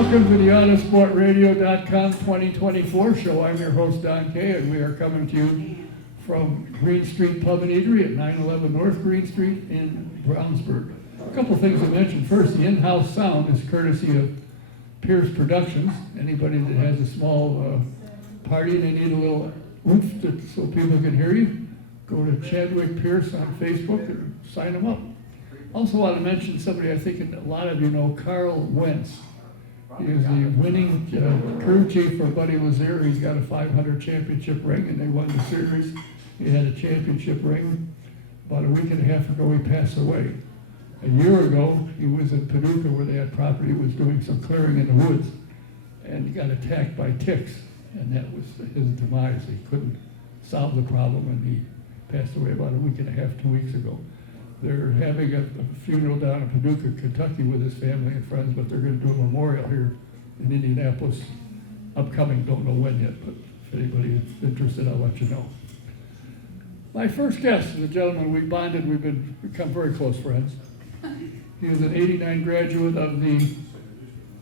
Welcome to the Autosportradio.com 2024 show. I'm your host, Don Kay, and we are coming to you from Green Street Pub and Eatery at 911 North Green Street in Brownsburg. A couple things to mention. First, the in-house sound is courtesy of Pierce Productions. Anybody that has a small party and they need a little oomph so people can hear you, go to Chadwick Pierce on Facebook and sign them up. Also want to mention somebody I think a lot of you know, Carl Wentz. He is the winning crew chief for Buddy Lazier. He's got a 500 championship ring, and they won the series. He had a championship ring. About a week and a half ago, he passed away. A year ago, he was in Paducah where they had property, was doing some clearing in the woods, and he got attacked by ticks, and that was his demise. He couldn't solve the problem, and he passed away about a week and a half, 2 weeks ago. They're having a funeral down in Paducah, Kentucky with his family and friends, but they're going to do a memorial here in Indianapolis upcoming, don't know when yet, but if anybody is interested, I'll let you know. My first guest is a gentleman we bonded, we've become very close friends. He was an '89 graduate of the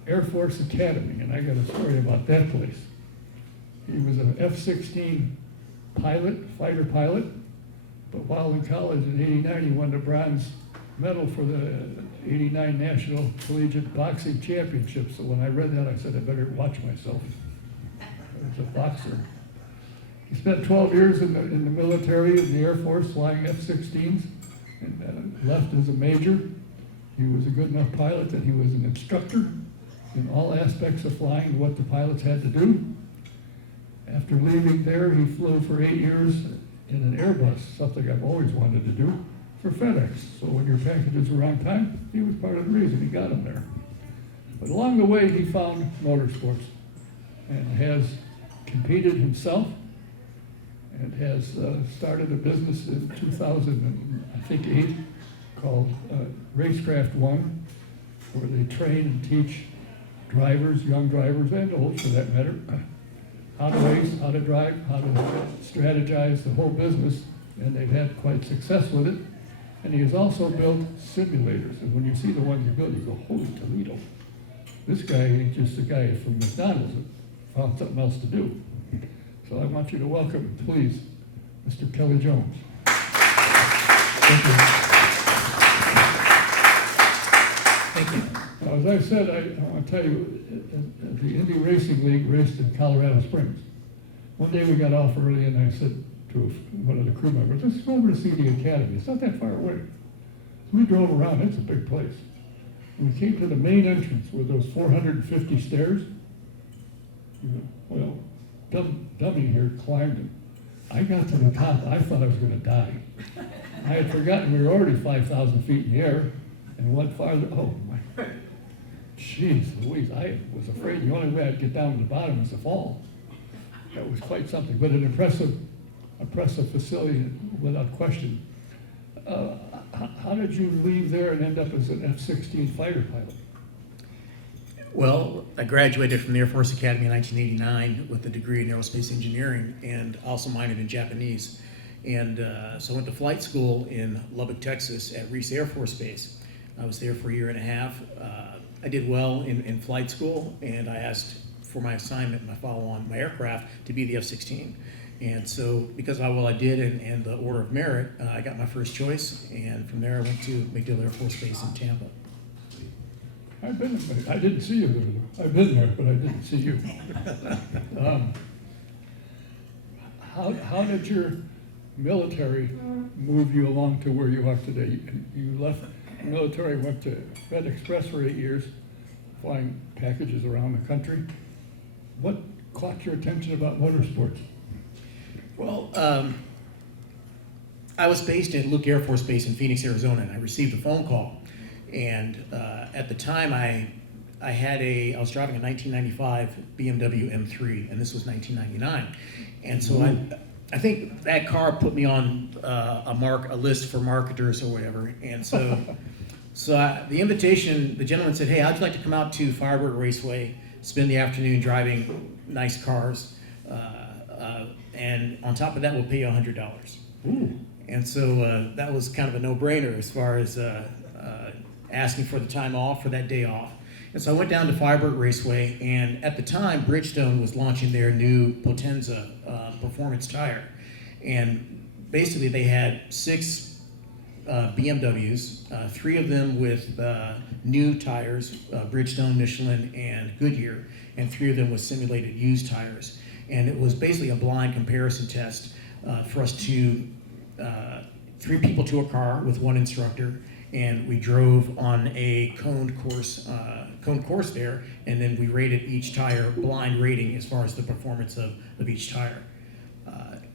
Air Force Academy, and I got a story about that place. He was an F-16 pilot, fighter pilot, but while in college in '89, he won the bronze medal for the '89 National Collegiate Boxing Championships. So when I read that, I said, I better watch myself. I was a boxer. He spent 12 years in the military, in the Air Force, flying F-16s, and left as a major. He was a good enough pilot that he was an instructor in all aspects of flying, what the pilots had to do. After leaving there, he flew for 8 years in an Airbus, something I've always wanted to do, for FedEx. So when your packages were on time, he was part of the reason he got them there. But along the way, he found motorsports and has competed himself and has started a business in 2008 called Racecraft One, where they train and teach drivers, young drivers and old for that matter, how to race, how to drive, how to strategize the whole business, and they've had quite success with it. And he has also built simulators, and when you see the ones he built, you go, holy Toledo. This guy ain't just a guy from McDonald's that found something else to do. So I want you to welcome, please, Mr. Kelly Jones. Thank you. Thank you. Now, as I said, I want to tell you, the Indy Racing League raced in Colorado Springs. One day we got off early and I said to one of the crew members, let's go over to see the Academy. It's not that far away. So we drove around, it's a big place. And we came to the main entrance with those 450 stairs. Well, dummy here climbed them. I got to the top, I thought I was going to die. I had forgotten we were already 5,000 feet in the air and went farther. Oh my. Jeez Louise, I was afraid the only way I'd get down to the bottom was to fall. That was quite something, but an impressive facility without question. How did you leave there and end up as an F-16 fighter pilot? Well, I graduated from the Air Force Academy in 1989 with a degree in aerospace engineering and also minored in Japanese. And so I went to flight school in Lubbock, Texas at Reese Air Force Base. I was there for a year and a half. I did well in flight school, and I asked for my assignment, my follow-on, my aircraft, to be the F-16. And so because of how well I did and the order of merit, I got my first choice, and from there I went to MacDill Air Force Base in Tampa. I didn't see you there. I've been there, but I didn't see you. How did your military move you along to where you are today? You left the military, went to Fed Express for 8 years, flying packages around the country. What caught your attention about motorsports? Well, I was based at Luke Air Force Base in Phoenix, Arizona, and I received a phone call. And at the time, I was driving a 1995 BMW M3, and this was 1999. And so I think that car put me on a list for marketers or whatever. And so, the invitation, the gentleman said, "Hey, how'd you like to come out to Firebird Raceway, spend the afternoon driving nice cars, and on top of that, we'll pay you $100." Ooh. And so that was kind of a no-brainer as far as asking for the time off, for that day off. And so I went down to Firebird Raceway, and at the time, Bridgestone was launching their new Potenza performance tire. And basically, they had 6 BMWs, 3 of them with new tires, Bridgestone, Michelin, and Goodyear, and 3 of them with simulated used tires. And it was basically a blind comparison test for us to, 3 people to a car with 1 instructor, and we drove on a coned course there, and then we rated each tire, blind rating as far as the performance of each tire.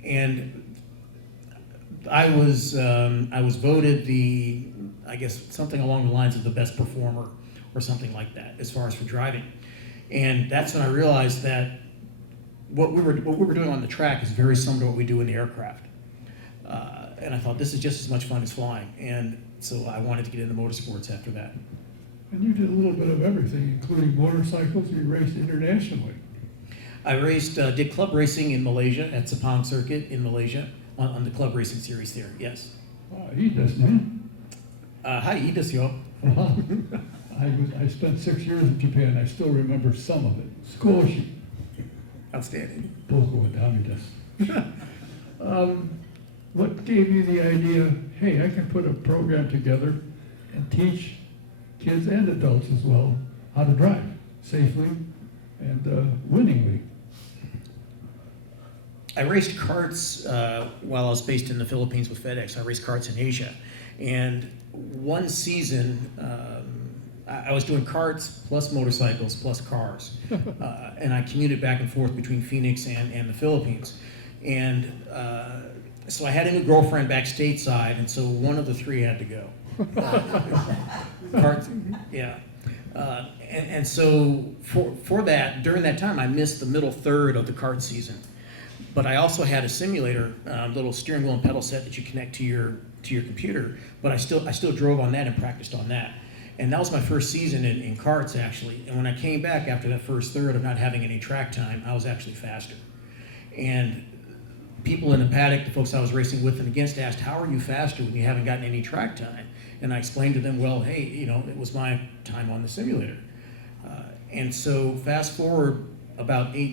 And I was voted I guess something along the lines of the best performer or something like that as far as for driving. And that's when I realized that what we were doing on the track is very similar to what we do in the aircraft. And I thought this is just as much fun as flying. And so I wanted to get into motorsports after that. And you did a little bit of everything, including motorcycles. You raced internationally. I did club racing in Malaysia at Sepang Circuit in Malaysia on the club racing series there, yes. He does, man. Hi, desu. I spent 6 years in Japan. I still remember some of it. Skoshi. Outstanding. Both go down this. What gave you the idea, hey, I can put a program together and teach kids and adults as well how to drive safely and winningly? I raced karts while I was based in the Philippines with FedEx. I raced karts in Asia. And one season, I was doing karts plus motorcycles plus cars. And I commuted back and forth between Phoenix and the Philippines. And so I had a new girlfriend back stateside, and so one of the 3 had to go. Karts, yeah. And so for that, during that time, I missed the middle third of the kart season. But I also had a simulator, little steering wheel and pedal set that you connect to your computer. But I still drove on that and practiced on that. And that was my first season in karts, actually. And when I came back after that first third of not having any track time, I was actually faster. And people in the paddock, the folks I was racing with and against, asked, how are you faster when you haven't gotten any track time? And I explained to them, well, hey, it was my time on the simulator. And so fast forward about 7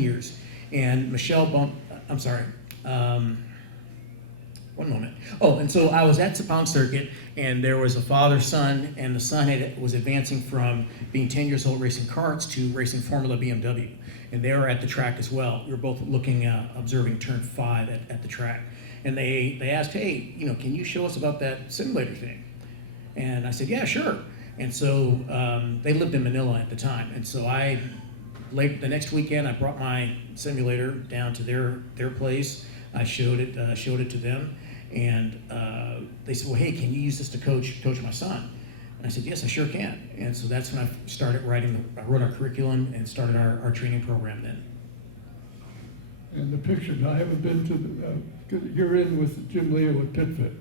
years, and Michelle one moment. Oh, and so I was at Sepang Circuit, and there was a father-son, and the son was advancing from being 10 years old racing karts to racing Formula BMW. And they were at the track as well. We were both observing turn 5 at the track. And they asked, hey, can you show us about that simulator thing? And I said, yeah, sure. And so they lived in Manila at the time. And so the next weekend, I brought my simulator down to their place. I showed it to them. And they said, well, hey, can you use this to coach my son? And I said, yes, I sure can. And so that's when I started I wrote our curriculum and started our training program then. And the picture, I haven't been to you're in with Jim Leo at PitFit.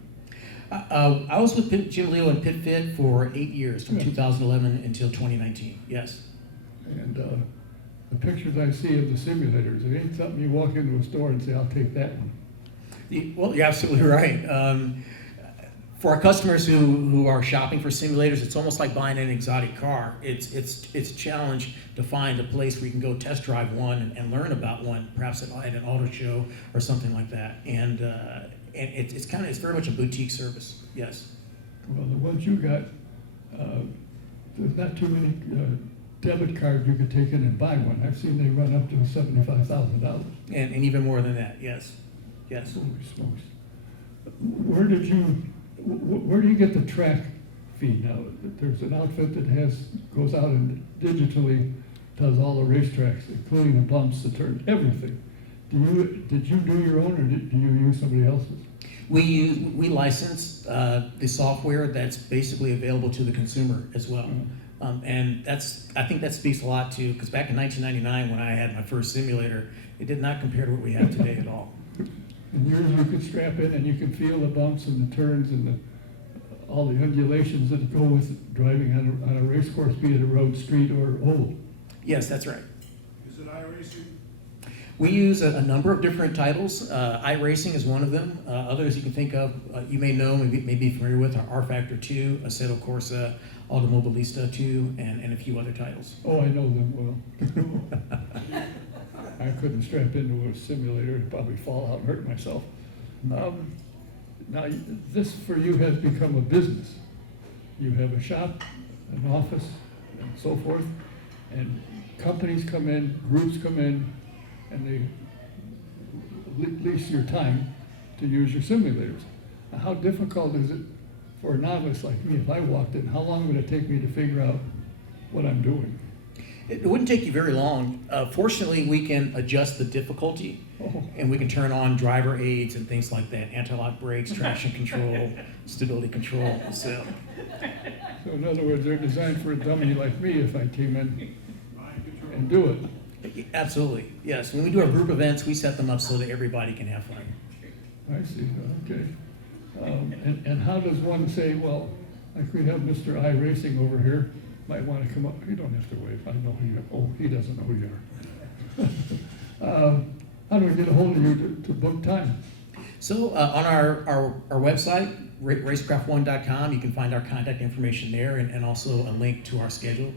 I was with Jim Leo and PitFit for 8 years, from 2011 until 2019, yes. And the pictures I see of the simulators, it ain't something you walk into a store and say, I'll take that one. Well, you're absolutely right. For our customers who are shopping for simulators, it's almost like buying an exotic car. It's a challenge to find a place where you can go test drive one and learn about one, perhaps at an auto show or something like that. And it's very much a boutique service. Yes. Well, the ones you got, there's not too many debit cards you could take in and buy one. I've seen they run up to $75,000. And even more than that. Yes. Yes. Holy smokes! Where do you get the track feed now? There's an outfit that goes out and digitally does all the racetracks, including the bumps, the turns, everything. Did you do your own, or do you use somebody else's? We license the software that's basically available to the consumer as well. And I think that speaks a lot to, because back in 1999 when I had my first simulator, it did not compare to what we have today at all. And yours you can strap in and you can feel the bumps and the turns and all the undulations that go with driving on a race course, be it a road, street, or oval. Yes, that's right. Is it iRacing? We use a number of different titles. iRacing is one of them. Others you can think of, you may know, may be familiar with, are R-Factor 2, Assetto Corsa, Automobilista 2, and a few other titles. Oh, I know them well. I couldn't strap into a simulator, I'd probably fall out and hurt myself. Now, this for you has become a business. You have a shop, an office, and so forth, and companies come in, groups come in, and they lease your time to use your simulators. Now, how difficult is it for a novice like me, if I walked in, how long would it take me to figure out what I'm doing? It wouldn't take you very long. Fortunately, we can adjust the difficulty, and we can turn on driver aids and things like that, anti-lock brakes, traction control, stability control. So in other words, they're designed for a dummy like me if I came in and do it. Absolutely, yes. When we do our group events, we set them up so that everybody can have fun. I see, okay. And how does one say, well, like we have Mr. iRacing over here, might want to come up. You don't have to wave. I know who you are. Oh, he doesn't know who you are. How do we get a hold of you to book time? So on our website, racecraft1.com, you can find our contact information there, and also a link to our schedule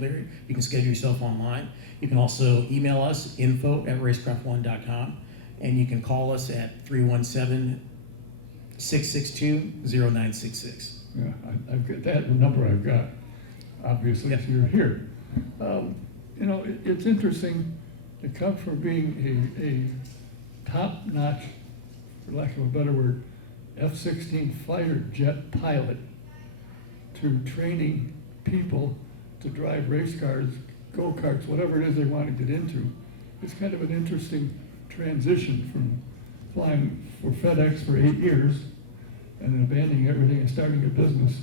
there. You can schedule yourself online. You can also email us, info@racecraft1.com, and you can call us at 317-662-0966. Yeah, I've got that number I've got. Obviously, Yeah. if you're here. You know, it's interesting to come from being a top-notch, for lack of a better word, F-16 fighter jet pilot to training people to drive race cars, go-karts, whatever it is they want to get into. It's kind of an interesting transition from flying for FedEx for 8 years and then abandoning everything and starting a business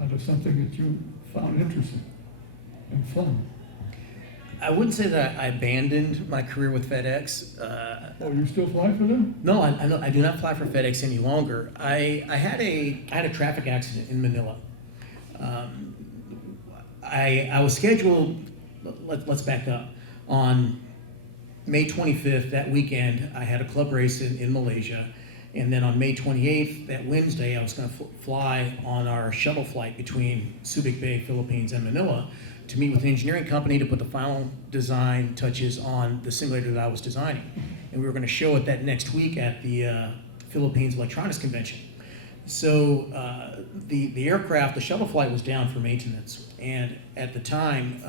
out of something that you found interesting and fun. I wouldn't say that I abandoned my career with FedEx. Oh, you still fly for them? No, I do not fly for FedEx any longer. I had a traffic accident in Manila. I was scheduled. Let's back up. On May 25th, that weekend, I had a club race in Malaysia. And then on May 28th, that Wednesday, I was going to fly on our shuttle flight between Subic Bay, Philippines, and Manila to meet with an engineering company to put the final design touches on the simulator that I was designing. And we were going to show it that next week at the Philippines Electronics Convention. So the aircraft, the shuttle flight was down for maintenance. And at the time,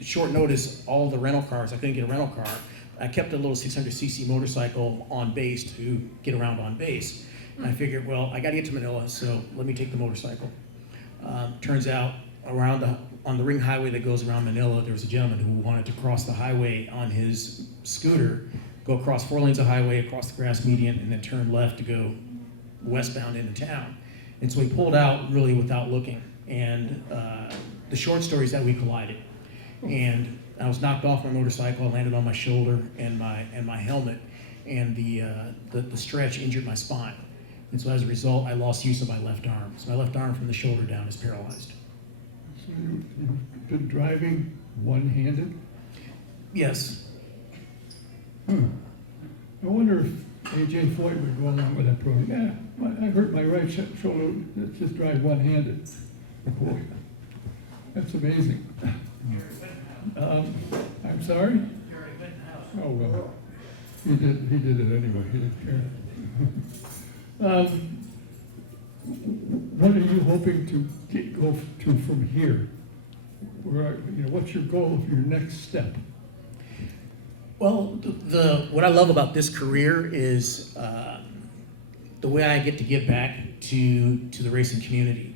short notice, all the rental cars, I couldn't get a rental car. I kept a little 600cc motorcycle on base to get around on base. And I figured, well, I got to get to Manila, so let me take the motorcycle. Turns out, on the ring highway that goes around Manila, there was a gentleman who wanted to cross the highway on his scooter, go across 4 lanes of highway, across the grass median, and then turn left to go westbound into town. And so he pulled out really without looking. And the short story is that we collided. And I was knocked off my motorcycle, I landed on my shoulder and my helmet, and the stretch injured my spine. And so as a result, I lost use of my left arm. So my left arm from the shoulder down is paralyzed. So you've been driving one-handed? Yes. I wonder if A.J. Foyt would go along with that program. Yeah, I hurt my right shoulder, let's just drive one-handed. Boy, that's amazing. I'm sorry? Oh, well, he did it anyway, he didn't care. What are you hoping to go to from here? What's your goal of your next step? Well, what I love about this career is the way I get to give back to the racing community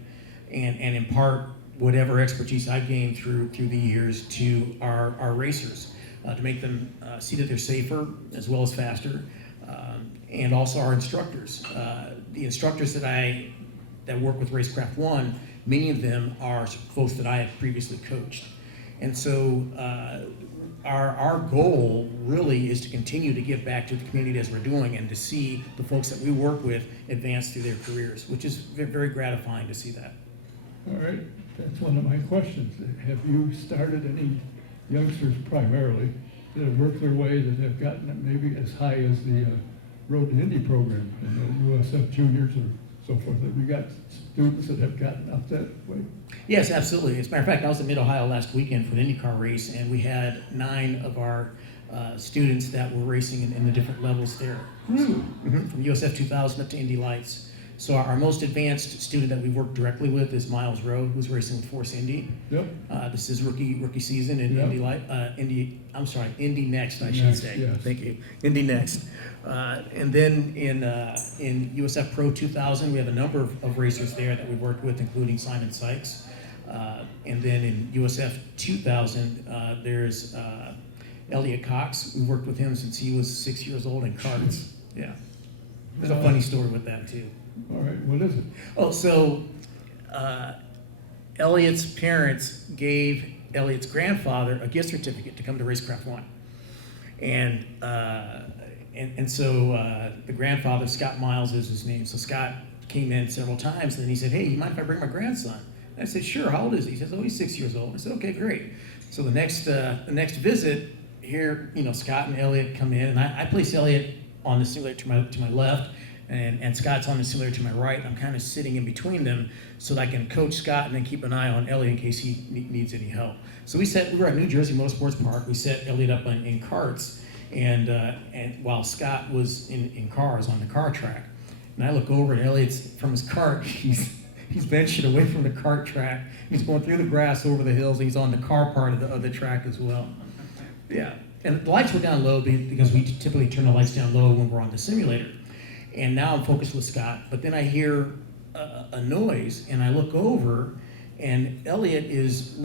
and impart whatever expertise I've gained through the years to our racers, to make them see that they're safer as well as faster, and also our instructors. The instructors that work with Racecraft One, many of them are folks that I have previously coached. And so our goal really is to continue to give back to the community as we're doing and to see the folks that we work with advance through their careers, which is very gratifying to see that. All right, that's one of my questions. Have you started any youngsters primarily that have worked their way, that have gotten it maybe as high as the Road to Indy program and the USF juniors or so forth. Have we got students that have gotten up that way? Yes, absolutely. As a matter of fact, I was in Mid-Ohio last weekend for the IndyCar race, and we had 9 of our students that were racing in the different levels there. Really? From USF 2000 up to Indy Lights. So our most advanced student that we work directly with is Miles Rowe, who's racing with Force Indy. Yep. This is rookie season in Yep. Indy Next, I should Next, say. yes. Thank you. Indy Next. And then in USF Pro 2000, we have a number of racers there that we've worked with, including Simon Sykes. And then in USF 2000, there's Elliot Cox. We worked with him since he was 6 years old in karts. Yeah. There's a funny story with that too. All right, what is it? Oh, so Elliot's parents gave Elliot's grandfather a gift certificate to come to Racecraft 1. And so the grandfather, Scott Miles is his name, so Scott came in several times and then he said, hey, you mind if I bring my grandson? And I said, sure, how old is he? He says, oh, he's 6 years old. I said, okay, great. So the next visit, here, Scott and Elliot come in, and I place Elliot on the simulator to my left, and Scott's on the simulator to my right, and I'm kind of sitting in between them so that I can coach Scott and then keep an eye on Elliot in case he needs any help. So we were at New Jersey Motorsports Park. We set Elliot up in karts, and while Scott was in cars on the car track, and I look over and Elliot's from his cart. He's benching away from the kart track. He's going through the grass over the hills. And he's on the car part of the track as well. Yeah, and the lights were down low because we typically turn the lights down low when we're on the simulator. And now I'm focused with Scott, but then I hear a noise, and I look over, and Elliot is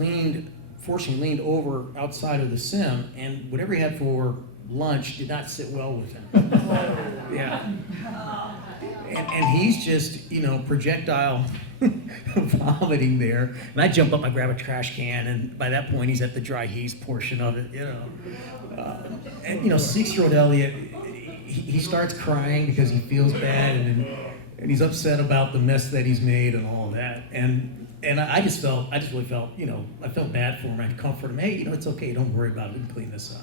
fortunately leaned over outside of the sim, and whatever he had for lunch did not sit well with him. Yeah. And he's just, projectile vomiting there. And I jump up, I grab a trash can, and by that point, he's at the dry heaves portion of it, And 6-year-old Elliot, he starts crying because he feels bad, and he's upset about the mess that he's made and all of that. And I really felt, I felt bad for him. I had to comfort him. Hey, it's okay. Don't worry about it. We can clean this up.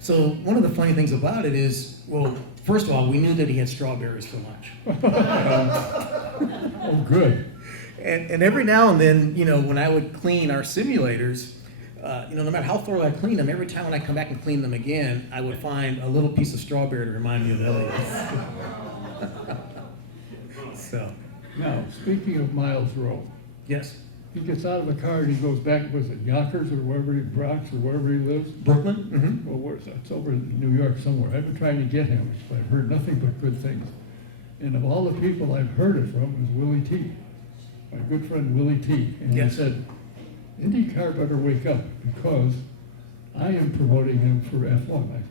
So one of the funny things about it is, well, first of all, we knew that he had strawberries for lunch. Oh, good. And every now and then, when I would clean our simulators, no matter how thoroughly I cleaned them, every time when I come back and clean them again, I would find a little piece of strawberry to remind me of Elliot. So. Now, speaking of Miles Rowe, Yes. he gets out of the car and he goes back, was it Yonkers or wherever Bronx or wherever he lives? Brooklyn? Mm-hmm. Well, where's that? It's over in New York somewhere. I've been trying to get him, but I've heard nothing but good things. And of all the people I've heard it from was Willie T, my good friend Willie T. And Yes. he said, IndyCar better wake up because I am promoting him for F1,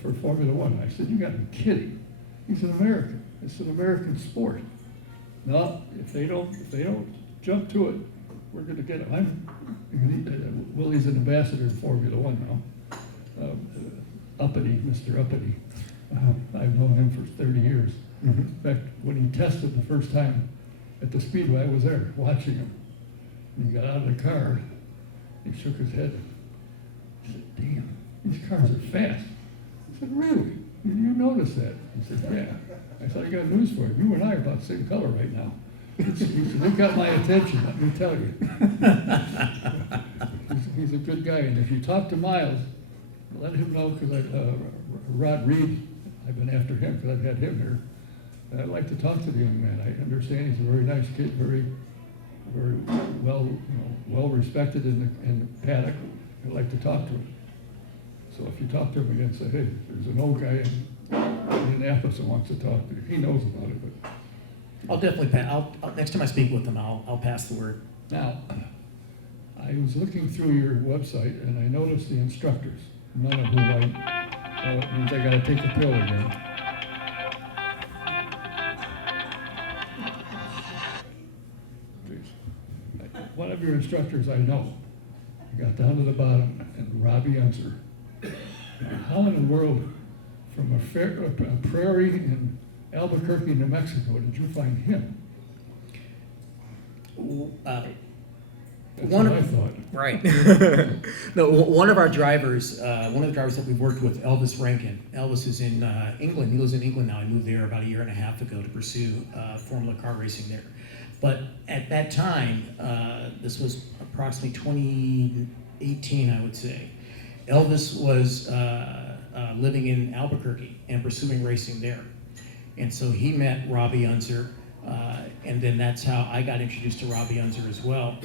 for Formula One. I said, you got to be kidding. He's an American. It's an American sport. No, if they don't jump to it, we're going to get him. Willie's an ambassador in Formula One now. Uppity, Mr. Uppity. I've known him for 30 years. Mm-hmm. In fact, when he tested the first time at the Speedway, I was there watching him. And he got out of the car, he shook his head. He said, damn, these cars are fast. I said, really? Did you notice that? He said, yeah. I said, I got news for you. You and I are about the same color right now. He said, they got my attention, let me tell you. He's a good guy, and if you talk to Miles, let him know, because Rod Reed, I've been after him because I've had him here. And I'd like to talk to the young man. I understand he's a very nice kid, very well respected in the paddock. I'd like to talk to him. So if you talk to him again, say, hey, there's an old guy in Indianapolis that wants to talk to you. He knows about it, but. I'll definitely next time I speak with him, I'll pass the word. Now, I was looking through your website and I noticed the instructors, none of whom it means I gotta take the pill again. One of your instructors I know, I got down to the bottom, and Robbie Unser. How in the world, from a prairie in Albuquerque, New Mexico, did you find him? That's One what I of- thought. Right. No, one of our drivers, one of the drivers that we've worked with, Elvis Rankin. Elvis is in England. He lives in England now. He moved there about a year and a half ago to pursue Formula car racing there. But at that time, this was approximately 2018, I would say, Elvis was living in Albuquerque and pursuing racing there. And so he met Robbie Unser, and then that's how I got introduced to Robbie Unser as well.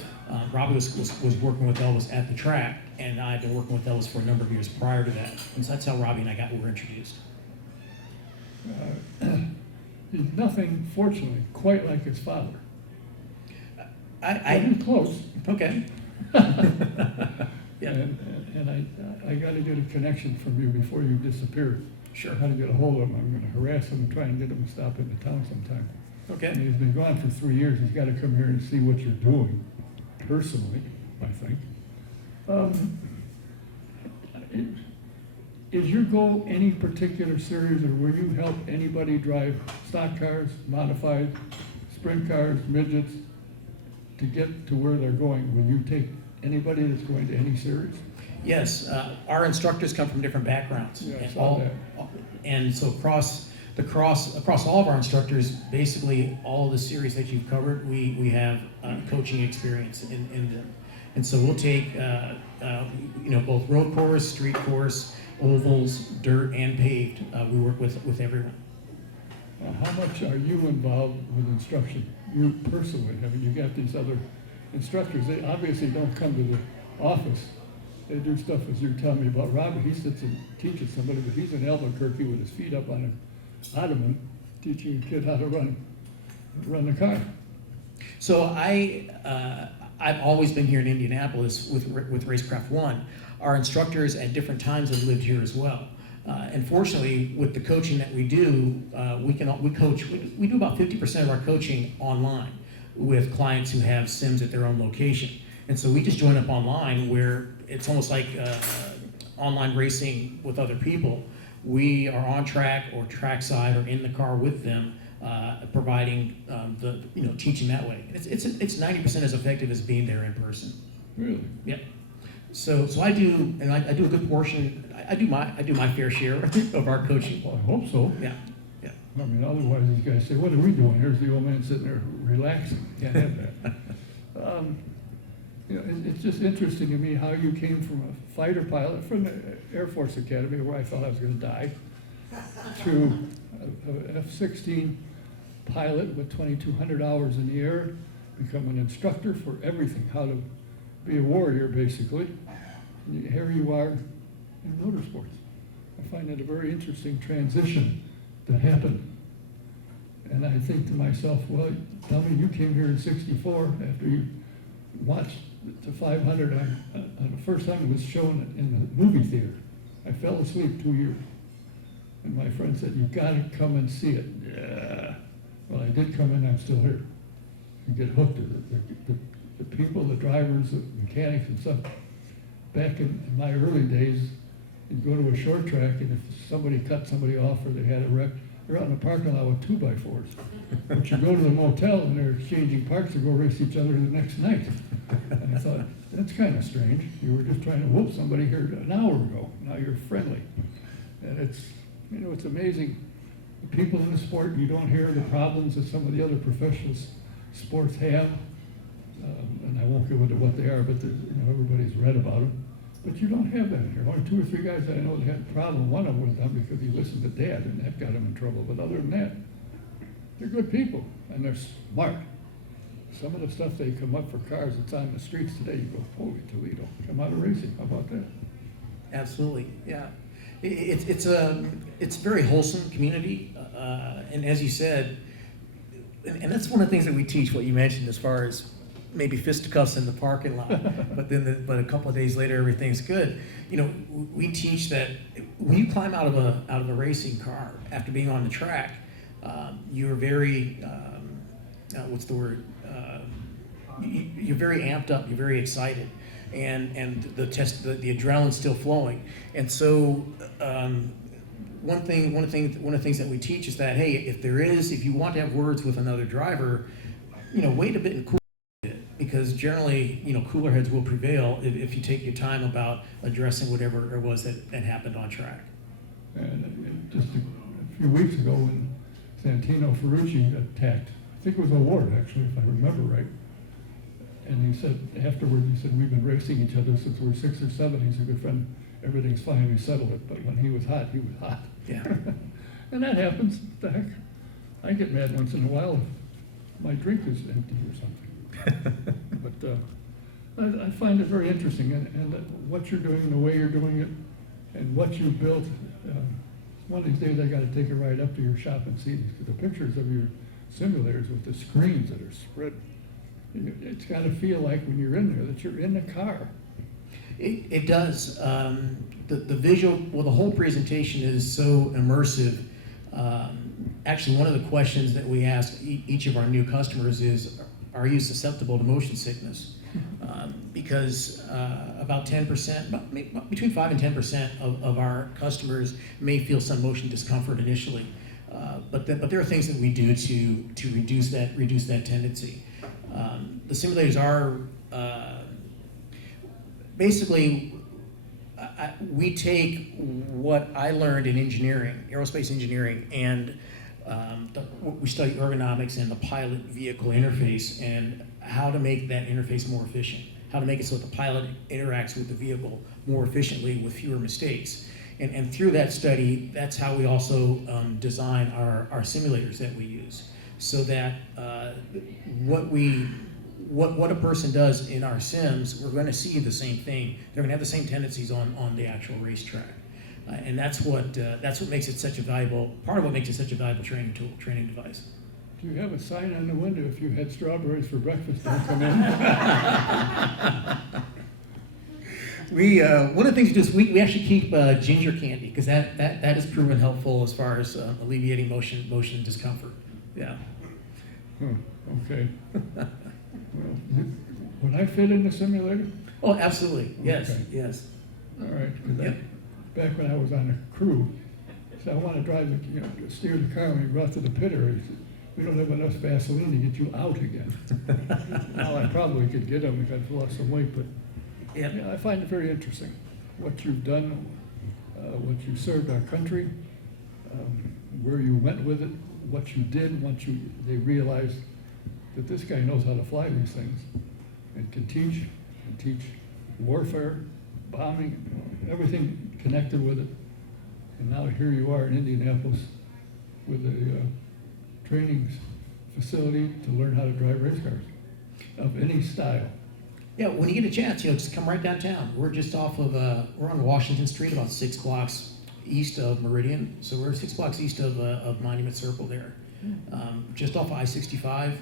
Robbie was working with Elvis at the track, and I had been working with Elvis for a number of years prior to that. And so that's how Robbie and I were introduced. He's nothing, fortunately, quite like his father. I He's close. okay. Yeah. And I got to get a connection from you before you disappear. Sure. How to get a hold of him. I'm going to harass him and try and get him to stop into town sometime. Okay. And he's been gone for 3 years. He's got to come here and see what you're doing, personally, I think. Is your goal any particular series, or will you help anybody drive stock cars, modified, sprint cars, midgets, to get to where they're going? Will you take anybody that's going to any series? Yes, our instructors come from different backgrounds. Yeah, I and saw that. And so across all of our instructors, basically all of the series that you've covered, we have coaching experience in them. And so we'll take both road course, street course, ovals, dirt, and paved. We work with everyone. How much are you involved with instruction? You personally, I mean, you got these other instructors. They obviously don't come to the office. They do stuff as you're telling me about Robert. He sits and teaches somebody, but he's in Albuquerque with his feet up on an ottoman, teaching a kid how to run the car. So I've always been here in Indianapolis with Racecraft One. Our instructors at different times have lived here as well. And fortunately, with the coaching that we do, we do about 50% of our coaching online with clients who have sims at their own location. And so we just join up online, where it's almost like online racing with other people. We are on track or trackside or in the car with them, providing teaching that way. It's 90% as effective as being there in person. Really? Yep. So I do, and I do a good portion. I do my fair share of our coaching. Well, I hope so. Yeah. I mean, otherwise these guys say, what are we doing? Here's the old man sitting there relaxing. Can't have that. It's just interesting to me how you came from a fighter pilot from the Air Force Academy, where I thought I was going to die, to a F-16 pilot with 2,200 hours in the air, become an instructor for everything, how to be a warrior, basically. And here you are in motorsports. I find that a very interesting transition that happened. And I think to myself, well, tell me, you came here in '64 after you watched the 500 on the first time it was shown in the movie theater. I fell asleep 2 years. And my friend said, you've got to come and see it. Yeah. Well, I did come in, I'm still here. You get hooked to it. The people, the drivers, the mechanics and stuff. Back in my early days, you'd go to a short track, and if somebody cut somebody off or they had a wreck, they're out in the parking lot with 2x4s. But you go to the motel and they're exchanging parts to go race each other the next night. And I thought, that's kind of strange. You were just trying to whoop somebody here an hour ago. Now you're friendly. And it's amazing. The people in the sport, you don't hear the problems that some of the other professional sports have. And I won't go into what they are, but everybody's read about them. But you don't have that in here. Only 2 or 3 guys that I know that had a problem. One of them was done because he listened to Dad, and that got him in trouble. But other than that, they're good people, and they're smart. Some of the stuff they come up for cars that's on the streets today, you go, holy Toledo, come out of racing. How about that? Absolutely, yeah. It's a very wholesome community, and as you said, and that's one of the things that we teach. What you mentioned, as far as maybe fisticuffs in the parking lot, but a couple of days later everything's good. We teach that when you climb out of a racing car after being on the track, you're very what's the word? You're very amped up. You're very excited, and the adrenaline's still flowing. And so one of the things that we teach is that, hey, if you want to have words with another driver, wait a bit and cool. because generally, cooler heads will prevail if you take your time about addressing whatever it was that happened on track. And just a few weeks ago when Santino Ferrucci attacked, I think it was a Ward actually, if I remember right. And he said, afterward, we've been racing each other since we were 6 or 7. He's a good friend. Everything's fine, we settled it. But when he was hot, he was hot. Yeah. And that happens. What the heck? I get mad once in a while if my drink is empty or something. But I find it very interesting. And what you're doing, the way you're doing it, and what you built. One of these days I got to take a ride up to your shop and see the pictures of your simulators with the screens that are spread. It's got to feel like when you're in there that you're in the car. It does. The visual, well, the whole presentation is so immersive. Actually, one of the questions that we ask each of our new customers is, are you susceptible to motion sickness? Because about 10%, between 5 and 10% of our customers may feel some motion discomfort initially. But there are things that we do to reduce that tendency. The simulators are basically, we take what I learned in engineering, aerospace engineering, and we study ergonomics and the pilot vehicle interface and how to make that interface more efficient, how to make it so that the pilot interacts with the vehicle more efficiently with fewer mistakes. And through that study, that's how we also design our simulators that we use, so that what a person does in our sims, we're going to see the same thing. They're going to have the same tendencies on the actual racetrack, and that's what makes it such a valuable part of what makes it such a valuable training tool, training device. Do you have a sign on the window? If you had strawberries for breakfast, don't come in. One of the things we do is we actually keep ginger candy, because that has proven helpful as far as alleviating motion discomfort. Yeah. Okay. Well, would I fit in the simulator? Oh, absolutely. Yes. Okay. Yes. All right. 'Cause Yep. back when I was on a crew, so I want to drive steer the car when you go out to the pit area. He said, we don't have enough Vaseline to get you out again. Now I probably could get them if I'd lost some weight, but Yep. yeah, I find it very interesting what you've done, what you served our country, where you went with it, what you did once they realized that this guy knows how to fly these things and can teach warfare, bombing, everything connected with it. And now here you are in Indianapolis with a training facility to learn how to drive race cars of any style. Yeah, when you get a chance, just come right downtown. We're just off of, we're on Washington Street, about 6 blocks east of Meridian. So we're 6 blocks east of Monument Circle there. Just off of I-65,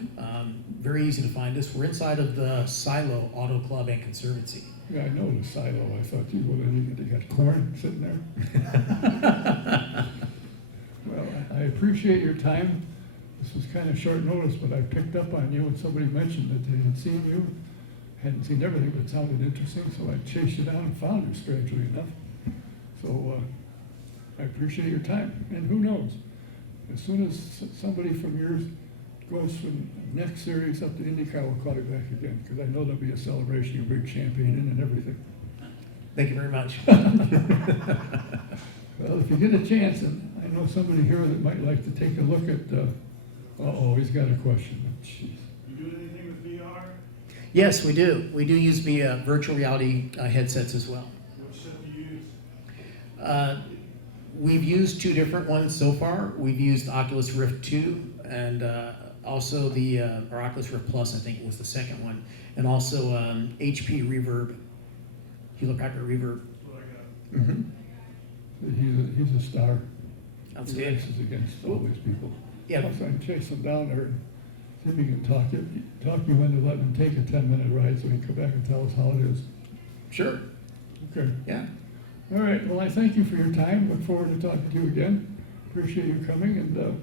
very easy to find us. We're inside of the Silo Auto Club and Conservancy. Yeah, I know the silo. I thought, they got corn sitting there. Well, I appreciate your time. This was kind of short notice, but I picked up on you when somebody mentioned that they had seen you. Hadn't seen everything, but it sounded interesting, so I chased you down and found you, strangely enough. So I appreciate your time. And who knows? As soon as somebody from yours goes from next series up to IndyCar, we'll call you back again, because I know there'll be a celebration, you bring champagne in and everything. Thank you very much. Well, if you get a chance, and I know somebody here that might like to take a look at, he's got a question. Jeez. You do anything with VR? Yes, we do. We do use virtual reality headsets as well. Which set do you use? We've used 2 different ones so far. We've used Oculus Rift 2 and also our Oculus Rift Plus, I think it was the second one, and also HP Reverb, Hewlett Packard Reverb. That's what I got. Mm-hmm. He's a star. He Outstanding. races against all these people. Yeah. So I can chase him down there and see if he can talk me when to let him take a 10-minute ride so he can come back and tell us how it is. Sure. Okay. Yeah. All right. Well, I thank you for your time. Look forward to talking to you again. Appreciate you coming, and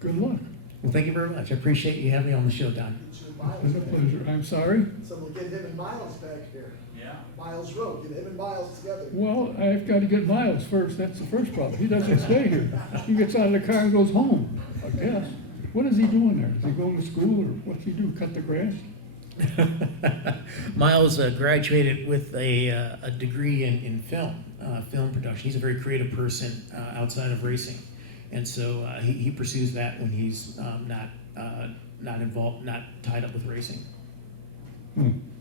good luck. Well, thank you very much. I appreciate you having me on the show, Don. Get your It's Miles been a back. pleasure. I'm sorry? So we'll get him and Miles back here. Yeah. Miles Road, get him and Miles together. Well, I've got to get Miles first. That's the first problem. He doesn't stay here. He gets out of the car and goes home, I guess. What is he doing there? Is he going to school, or what's he do, cut the grass? Miles graduated with a degree in film production. He's a very creative person outside of racing, and so he pursues that when he's not involved, not tied up with racing.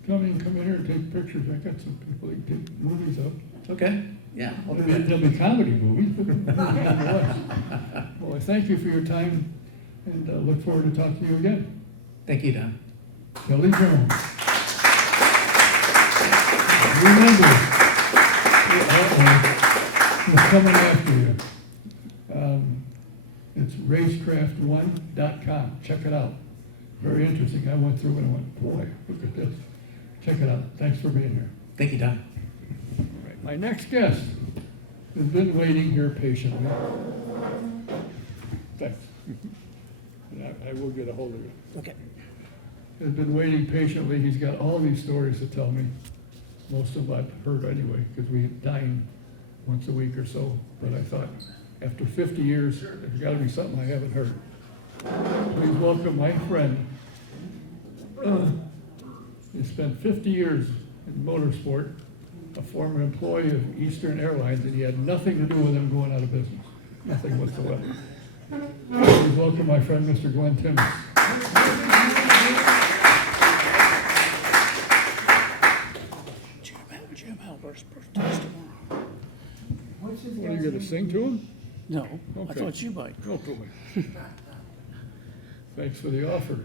Come in here and take pictures. I got some people that can take movies up. Okay. Yeah. I'll do that. There'll be comedy movies. But well, I thank you for your time and look forward to talking to you again. Thank you, Don. Kelly Jones. Remember, we're coming after you. It's racecraft1.com. Check it out. Very interesting. I went through it and went, boy, look at this. Check it out. Thanks for being here. Thank you, Don. All right. My next guest has been waiting here patiently. Thanks. And I will get a hold of you. Okay. Has been waiting patiently. He's got all these stories to tell me. Most of them I've heard anyway, because we dine once a week or so. But I thought, after 50 years, there's got to be something I haven't heard. Please welcome my friend. He spent 50 years in motorsport, a former employee of Eastern Airlines, and he had nothing to do with them going out of business. Nothing whatsoever. Please welcome my friend, Mr. Glenn Timmis. Jim Albert's birthday tomorrow. What are you going to sing to him? No, I Okay. thought you might. Oh, boy. Thanks for the offer.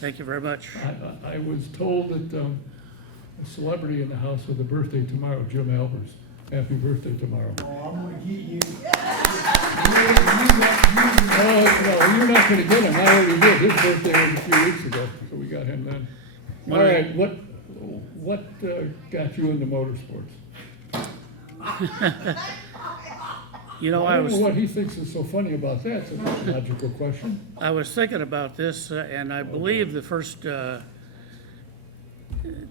Thank you very much. I was told that a celebrity in the house with a birthday tomorrow, Jim Albers. Happy birthday tomorrow. Oh, I'm gonna get you. No, you're not going to get him. I already did. His birthday was a few weeks ago, so we got him then. All right, what got you into motorsports? You know, I I don't know was what he thinks is so funny about that. It's a logical question. thinking about this, and I believe the first time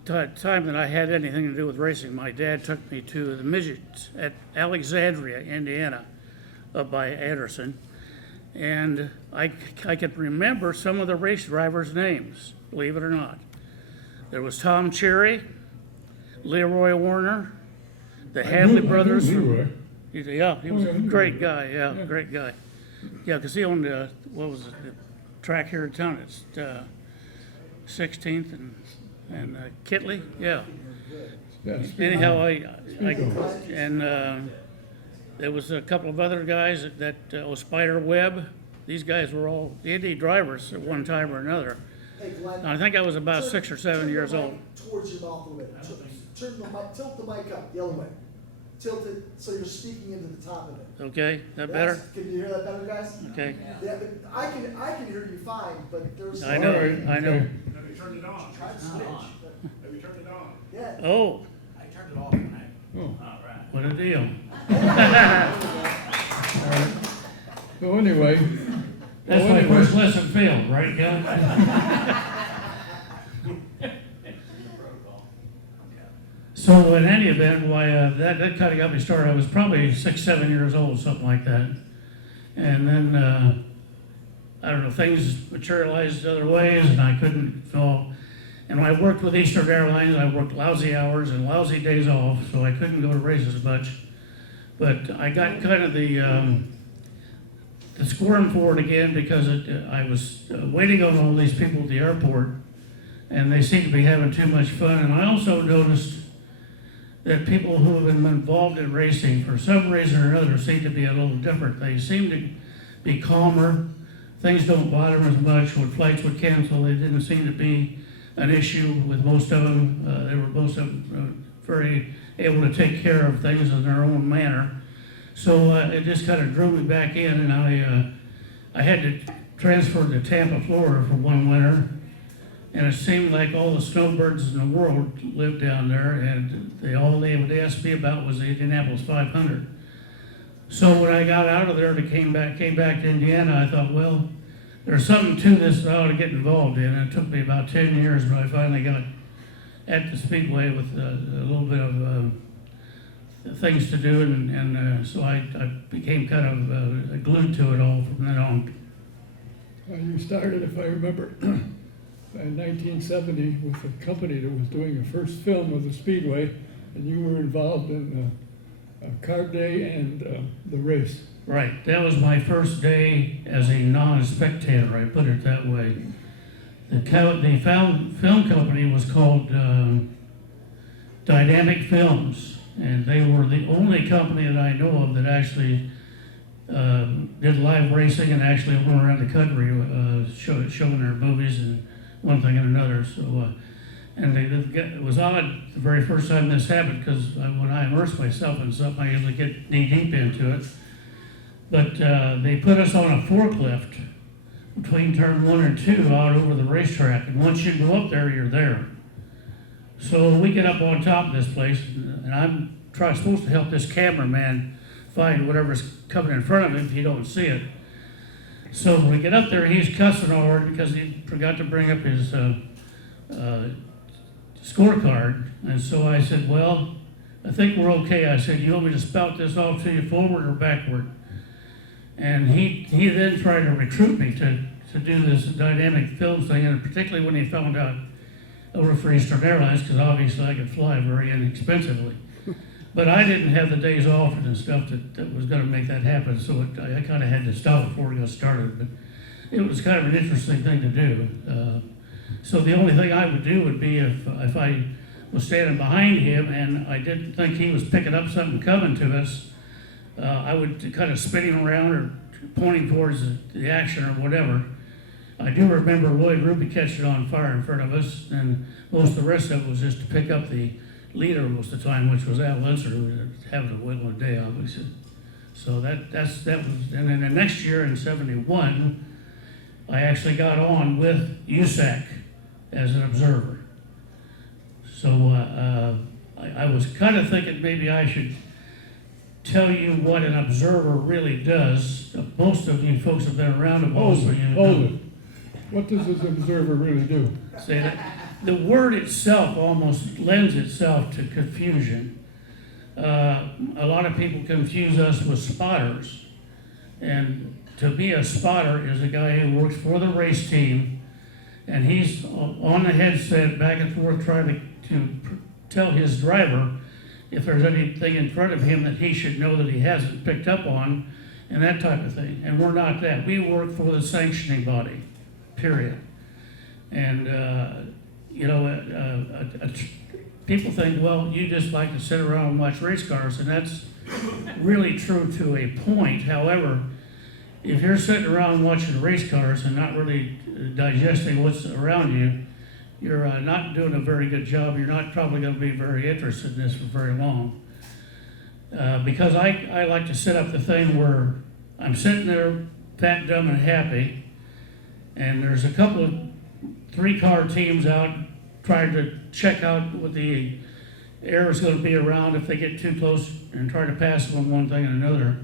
that I had anything to do with racing, my dad took me to the midgets at Alexandria, Indiana, up by Anderson, and I could remember some of the race drivers' names, believe it or not. There was Tom Cherry, Leroy Warner, the Hadley brothers. Leroy. Yeah, he was Oh, a yeah, great guy, great guy. Yeah, because he owned, what was it, the track here in town, it's 16th and Kitley, yeah. Yeah, Anyhow, there was a couple of other guys that was Spider Webb. These guys were all Indy drivers at one time or another. Hey, Glenn. I think I was about 6 or 7 years Turn the old. mic towards your mouth a little bit. Turn the mic, tilt the mic up the other way. Tilt it so you're speaking into the top of it. Okay, that better? Yes? Can you hear that better, guys? Okay, Yeah, but I can hear you fine, but there's. I know, All right, I know. okay. Have you turned it on? Try to switch. Have you turned it on? Yeah. Oh, I turned it off when I, Oh, all right. what a deal. all right. So anyway. That's well, my anyway, first lesson failed, right, Gal? So in any event, why that kind of got me started. I was probably 6, 7 years old, something like that. And then I don't know, things materialized other ways, and I couldn't go. And when I worked with Eastern Airlines, I worked lousy hours and lousy days off, so I couldn't go to races much. But I got kind of the squirm for it again because I was waiting on all these people at the airport, and they seemed to be having too much fun. And I also noticed that people who have been involved in racing for some reason or another seem to be a little different. They seem to be calmer. Things don't bother them as much. When flights would cancel, they didn't seem to be an issue with most of them. They were most of them very able to take care of things in their own manner. So it just kind of drew me back in, and I had to transfer to Tampa, Florida for one winter. And it seemed like all the snowbirds in the world lived down there, and all they would ask me about was the Indianapolis 500. So when I got out of there and came back to Indiana, I thought, well, there's something to this that I ought to get involved in. And it took me about 10 years, but I finally got at the Speedway with a little bit of things to do, and so I became kind of glued to it all from then on. You started, if I remember, in 1970 with a company that was doing the first film of the Speedway, and you were involved in card day and the race. Right, that was my first day as a non-spectator, I put it that way. The film company was called Dynamic Films, and they were the only company that I know of that actually did live racing and actually went around the country showing their movies and one thing and another. So, it was odd the very first time this happened, because when I immerse myself in something, I usually get knee deep into it. But they put us on a forklift between turn 1 and 2 out over the racetrack, and once you go up there, you're there. So we get up on top of this place, and I'm supposed to help this cameraman find whatever's coming in front of him if you don't see it. So when we get up there, he's cussing hard because he forgot to bring up his scorecard. And so I said, well, I think we're okay. I said, you want me to spout this off to you forward or backward? And he then tried to recruit me to do this dynamic film thing, and particularly when he found out over for Eastern Airlines, because obviously I could fly very inexpensively. But I didn't have the days off and stuff that was going to make that happen, so I kind of had to stop before we got started. But it was kind of an interesting thing to do. So the only thing I would do would be if I was standing behind him and I didn't think he was picking up something coming to us, I would kind of spin him around or pointing towards the action or whatever. I do remember Lloyd Ruby catching on fire in front of us, and most of the rest of it was just to pick up the leader most of the time, which was Al Linser, who was having a whale of a day, obviously. So that was, and then the next year in '71, I actually got on with USAC as an observer. So I was kind of thinking maybe I should tell you what an observer really does. Most of you folks have been around a while, so you know. Hold it. What does this observer really do? Say that the word itself almost lends itself to confusion. A lot of people confuse us with spotters, and to be a spotter is a guy who works for the race team, and he's on the headset back and forth trying to tell his driver if there's anything in front of him that he should know that he hasn't picked up on, and that type of thing. And we're not that. We work for the sanctioning body, period. And, people think, well, you just like to sit around and watch race cars, and that's really true to a point. However, if you're sitting around watching race cars and not really digesting what's around you, you're not doing a very good job. You're not probably going to be very interested in this for very long. Because I like to set up the thing where I'm sitting there fat, dumb, and happy, and there's a couple of 3-car teams out trying to check out what the air is going to be around if they get too close and try to pass them on one thing and another.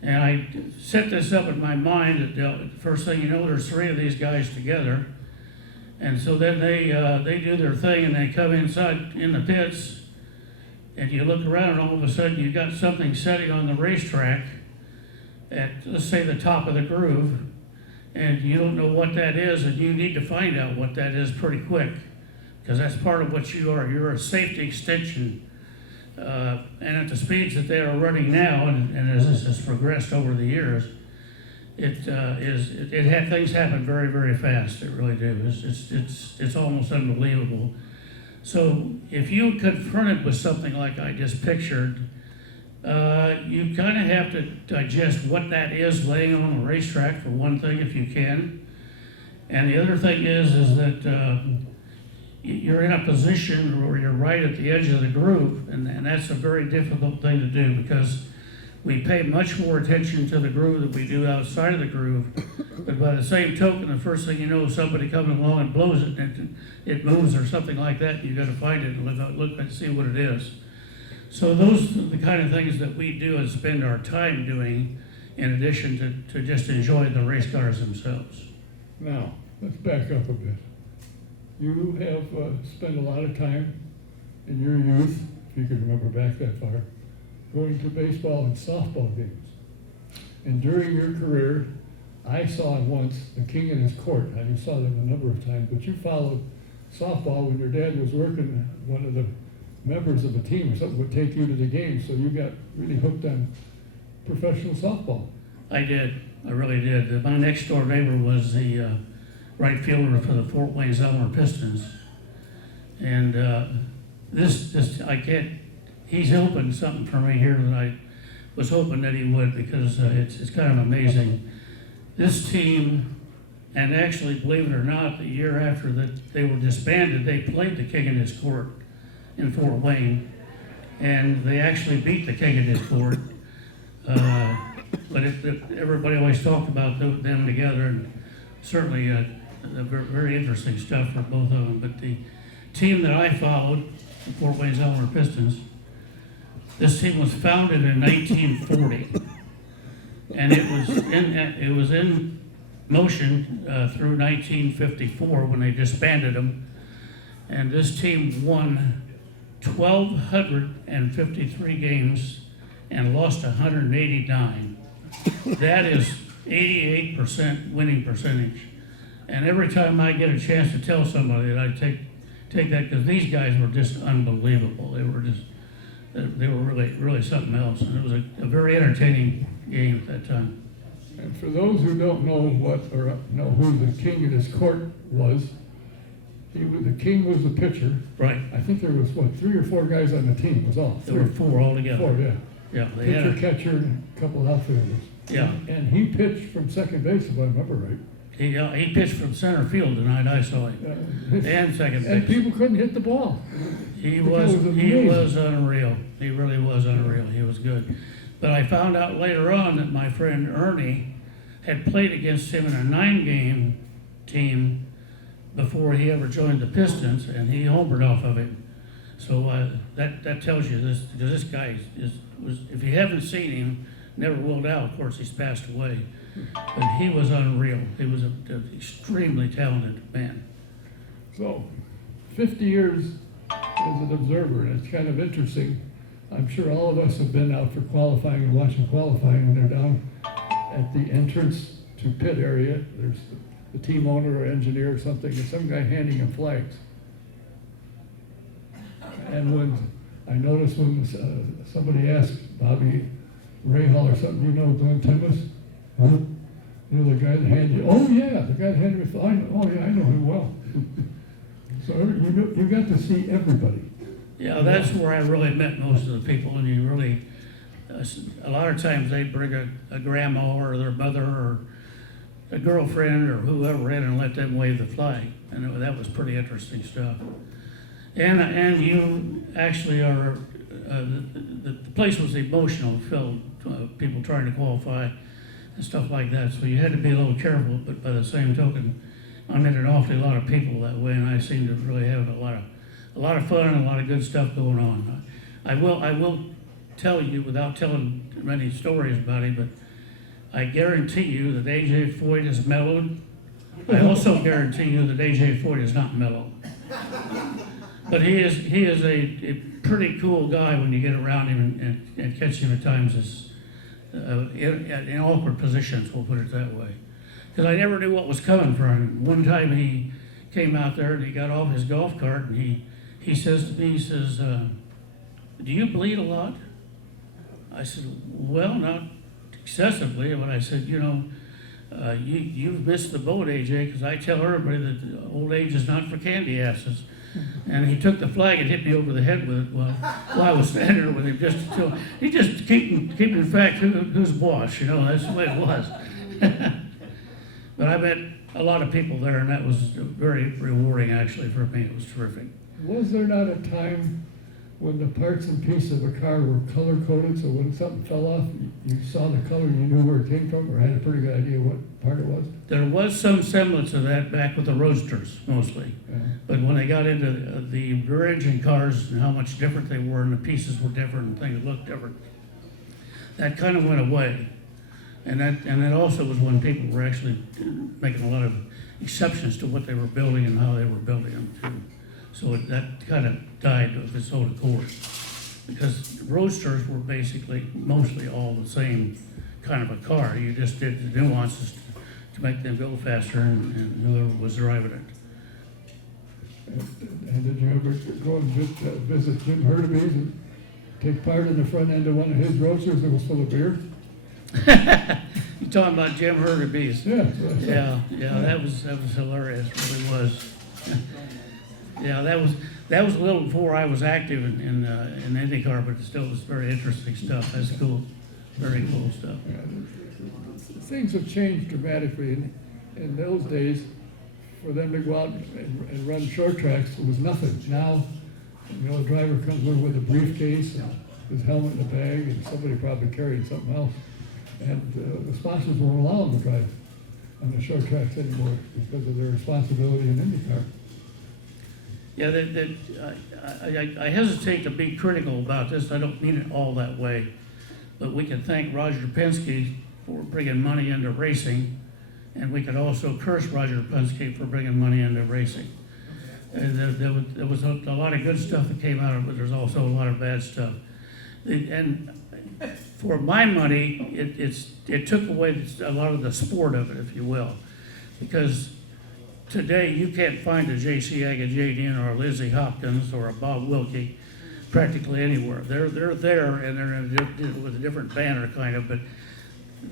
And I set this up in my mind that the first thing you know, there's 3 of these guys together. And so then they do their thing and they come inside in the pits, and you look around and all of a sudden you've got something setting on the racetrack at, let's say, the top of the groove, and you don't know what that is, and you need to find out what that is pretty quick, because that's part of what you are. You're a safety extension. And at the speeds that they are running now, and as this has progressed over the years, things happen very, very fast. It really do. It's almost unbelievable. So if you confronted with something like I just pictured, you kind of have to digest what that is laying on the racetrack, for one thing, if you can. And the other thing is that you're in a position where you're right at the edge of the groove, and that's a very difficult thing to do, because we pay much more attention to the groove than we do outside of the groove. But by the same token, the first thing you know, somebody coming along and blows it, and it moves or something like that, you've got to find it and look and see what it is. So those are the kind of things that we do and spend our time doing, in addition to just enjoying the race cars themselves. Now, let's back up a bit. You have spent a lot of time in your youth, if you can remember back that far, going to baseball and softball games. And during your career, I saw once the king in his court. I saw them a number of times, but you followed softball when your dad was working. One of the members of a team or something would take you to the game, so you got really hooked on professional softball. I did, I really did. My next door neighbor was the right fielder for the Fort Wayne Zelmer Pistons. And I can't, he's opened something for me here that I was hoping that he would, because it's kind of amazing. This team, and actually, believe it or not, the year after that they were disbanded, they played the King in his court in Fort Wayne, and they actually beat the King in his court. But everybody always talked about them together, and certainly very interesting stuff for both of them. But the team that I followed, the Fort Wayne Zelmer Pistons, this team was founded in 1940, and it was in motion through 1954 when they disbanded them. And this team won 1,253 games and lost 189. That is 88% winning percentage. And every time I get a chance to tell somebody that I take that, because these guys were just unbelievable. They were really something else. And it was a very entertaining game at that time. And for those who don't know know who the king in his court was, the king was the pitcher. Right. I think there was, 3 or 4 guys on the team, was all? There were 4 altogether. 4, yeah. Yeah, they Pitcher, had catcher, and a couple of outfielders. Yeah. And he pitched from second base, if I remember right. he pitched from center field the night I saw him, and second base. And people couldn't hit the ball. He The guy was amazing. unreal. He really was unreal. He was good. But I found out later on that my friend Ernie had played against him in a 9-game team before he ever joined the Pistons, and he homered off of him. So that tells you this, because this guy was, if you haven't seen him, never will now. Of course, he's passed away, but he was unreal. He was an extremely talented man. So, 50 years as an observer, and it's kind of interesting. I'm sure all of us have been out for qualifying and watching qualifying when they're down at the entrance to pit area. There's the team owner or engineer or something, and some guy handing them flags. And when I noticed when somebody asked Bobby Rahal or something, you know Glenn Timmis? Huh? You know the guy that handed you, oh yeah, the guy that handed me flag. Oh yeah, I know him well. So you got to see everybody. Yeah, that's where I really met most of the people, and you really, a lot of times they bring a grandma or their mother or a girlfriend or whoever in and let them wave the flag, and that was pretty interesting stuff. And you actually are, the place was emotional, filled, people trying to qualify and stuff like that, so you had to be a little careful, but by the same token, I met an awfully lot of people that way, and I seem to really have a lot of fun and a lot of good stuff going on. I will tell you, without telling many stories about him, but I guarantee you that A.J. Foyt is mellowed. I also guarantee you that A.J. Foyt is not mellow. But he is a pretty cool guy when you get around him and catch him at times in awkward positions, we'll put it that way. Because I never knew what was coming for him. One time he came out there and he got off his golf cart and he says to me, do you bleed a lot? I said, well, not excessively, but I said, you've missed the boat, AJ, because I tell everybody that old age is not for candy asses. And he took the flag and hit me over the head with it while I was standing there with him he just keeping in fact who's boss, that's the way it was. But I met a lot of people there, and that was very rewarding actually for me. It was terrific. Was there not a time when the parts and pieces of a car were color-coded, so when something fell off, you saw the color and you knew where it came from, or had a pretty good idea what part it was? There was some semblance of that back with the Roadsters, mostly. Yeah. But when they got into the rear engine cars and how much different they were, and the pieces were different and things looked different, that kind of went away. And that also was when people were actually making a lot of exceptions to what they were building and how they were building them too. So that kind of died of its own accord. Because Roadsters were basically mostly all the same kind of a car. You just did the nuances to make them go faster, and whoever was driving it. And did you ever go and visit Jim Hurtubise and take part in the front end of one of his roasters that was full of beer? You talking about Jim Hurtubise? Yeah. Yeah, that was hilarious, it really was. Yeah, that was a little before I was active in IndyCar, but it still was very interesting stuff. That's cool, very cool stuff. Things have changed dramatically. In those days, for them to go out and run short tracks, it was nothing. Now, you know, the driver comes with a briefcase and his helmet in a bag, and somebody probably carrying something else. And the sponsors won't allow them to drive on the short tracks anymore because of their responsibility in IndyCar. Yeah, I hesitate to be critical about this. I don't mean it all that way. But we can thank Roger Penske for bringing money into racing, and we could also curse Roger Penske for bringing money into racing. And there was a lot of good stuff that came out of it, but there's also a lot of bad stuff. And for my money, it took away a lot of the sport of it, if you will, because today you can't find a J.C. Agajadian or a Lizzie Hopkins or a Bob Wilkie practically anywhere. They're there, and they're with a different banner kind of, but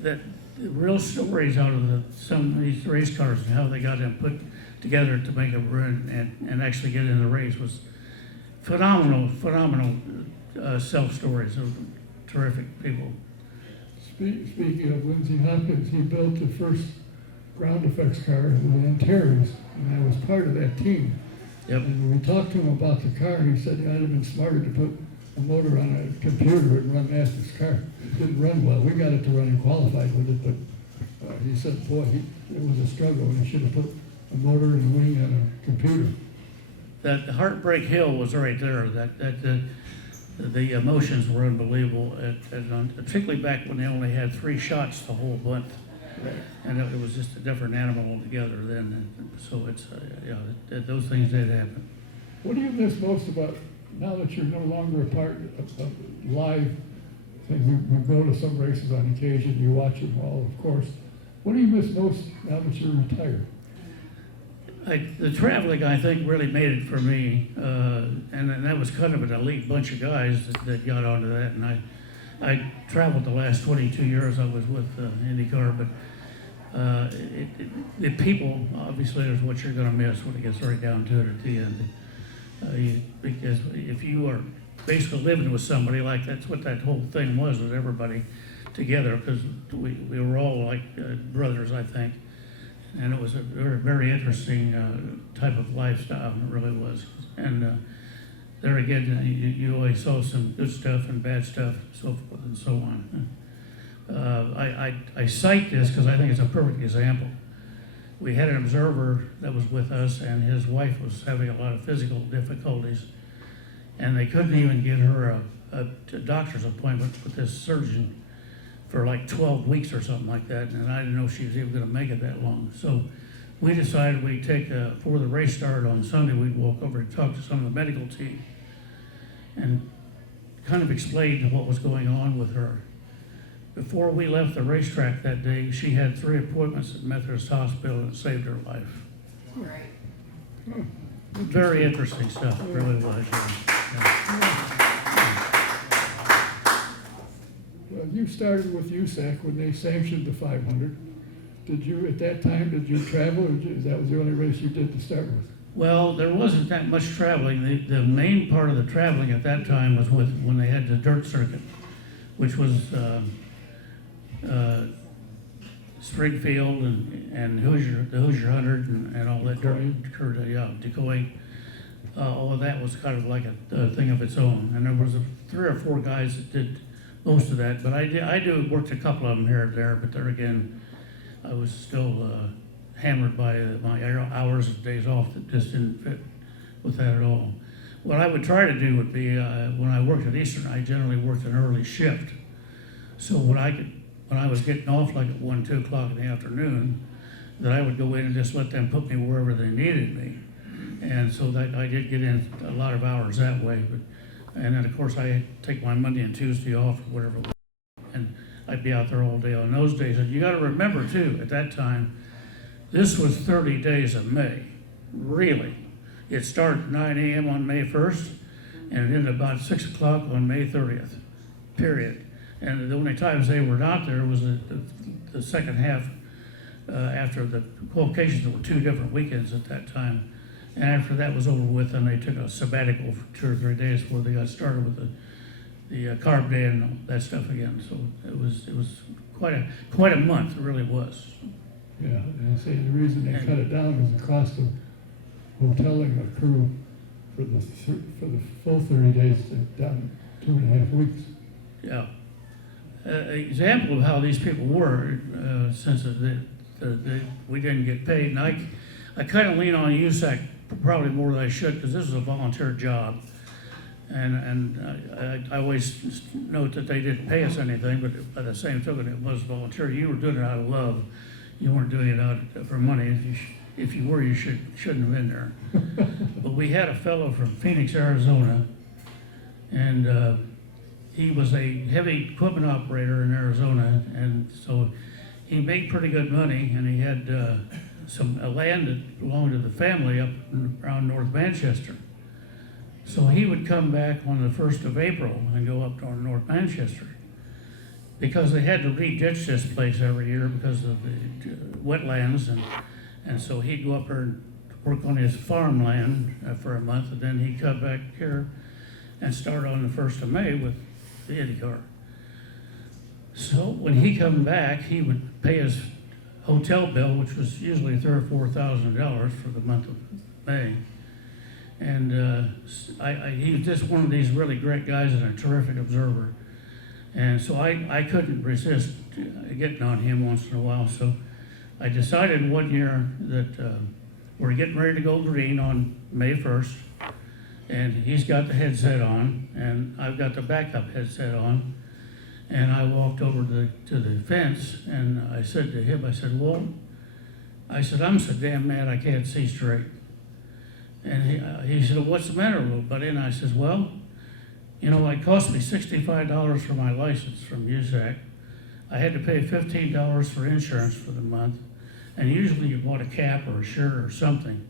the real stories out of some of these race cars and how they got them put together to make a run and actually get in the race was phenomenal self-stories of terrific people. Speaking of Lindsey Hopkins, he built the first ground effects car with Antares, and I was part of that team. Yep. And when we talked to him about the car, he said I'd have been smarter to put a motor on a computer and run Masters car. It didn't run well. We got it to run and qualified with it, but he said, boy, it was a struggle, and he should have put a motor and a wing on a computer. That Heartbreak Hill was right there. The emotions were unbelievable, particularly back when they only had 3 shots the whole month. And it was just a different animal altogether then. So it's, those things did happen. What do you miss most about, now that you're no longer a part of live things? You go to some races on occasion, you watch them all, of course. What do you miss most now that you're retired? The traveling, I think, really made it for me. And that was kind of an elite bunch of guys that got onto that. And I traveled the last 22 years I was with IndyCar, but the people, obviously, is what you're going to miss when it gets right down to it at the end. Because if you are basically living with somebody, like that's what that whole thing was everybody together, because we were all like brothers, I think. And it was a very, very interesting type of lifestyle, it really was. And there again, you always saw some good stuff and bad stuff, so forth and so on. I cite this because I think it's a perfect example. We had an observer that was with us, and his wife was having a lot of physical difficulties, and they couldn't even get her a doctor's appointment with this surgeon for like 12 weeks or something like that, and I didn't know she was even going to make it that long. So we decided we'd take, before the race started on Sunday, we'd walk over and talk to some of the medical team and kind of explain what was going on with her. Before we left the racetrack that day, she had 3 appointments at Methodist Hospital, and it saved her life. Right. Very interesting stuff, it really was. Well, you started with USAC when they sanctioned the 500. Did you, at that time, did you travel, or that was the only race you did to start with? Well, there wasn't that much traveling. The main part of the traveling at that time was when they had the dirt circuit, which was Springfield and Hoosier, the Hoosier 100 and all that dirt, decoying. All of that was kind of like a thing of its own. And there was 3 or 4 guys that did most of that, but I worked a couple of them here and there, but there again, I was still hammered by my hours of days off that just didn't fit with that at all. What I would try to do would be, when I worked at Eastern, I generally worked an early shift. So when I was getting off like at 1, 2 o'clock in the afternoon, that I would go in and just let them put me wherever they needed me. And so that I did get in a lot of hours that way. And then of course I take my Monday and Tuesday off or whatever. And I'd be out there all day on those days. And you got to remember too, at that time, This was 30 days of May, really. It started at 9 a.m. on May 1st, and it ended about 6 o'clock on May 30th, period. And the only times they were not there was the second half after the qualifications. There were 2 different weekends at that time. And after that was over with, then they took a sabbatical for 2 or 3 days before they got started with the carb day and all that stuff again. So it was quite a month, it really was. Yeah, and I say the reason they cut it down was the cost of hoteling a crew for the full 30 days to down 2.5 weeks. Yeah. Example of how these people were, since we didn't get paid, and I kind of lean on USAC probably more than I should, because this is a volunteer job. And I always note that they didn't pay us anything, but by the same token, it was volunteer. You were doing it out of love. You weren't doing it out for money. If you were, you shouldn't have been there. But we had a fellow from Phoenix, Arizona, and he was a heavy equipment operator in Arizona, and so he made pretty good money, and he had some land that belonged to the family up around North Manchester. So he would come back on the 1st of April and go up to North Manchester, because they had to re-ditch this place every year because of the wetlands, and so he'd go up there and work on his farmland for a month, and then he'd come back here and start on the 1st of May with the IndyCar. So when he come back, he would pay his hotel bill, which was usually $3,000 or $4,000 for the month of May. And he was just one of these really great guys and a terrific observer. And so I couldn't resist getting on him once in a while. So I decided one year that we're getting ready to go green on May 1st. And he's got the headset on, and I've got the backup headset on. And I walked over to the fence, and I said to him, I said, Walt, I'm so damn mad I can't see straight. And he said, well, what's the matter, little buddy? And I said, well, you know, it cost me $65 for my license from USAC. I had to pay $15 for insurance for the month, and usually you bought a cap or a shirt or something.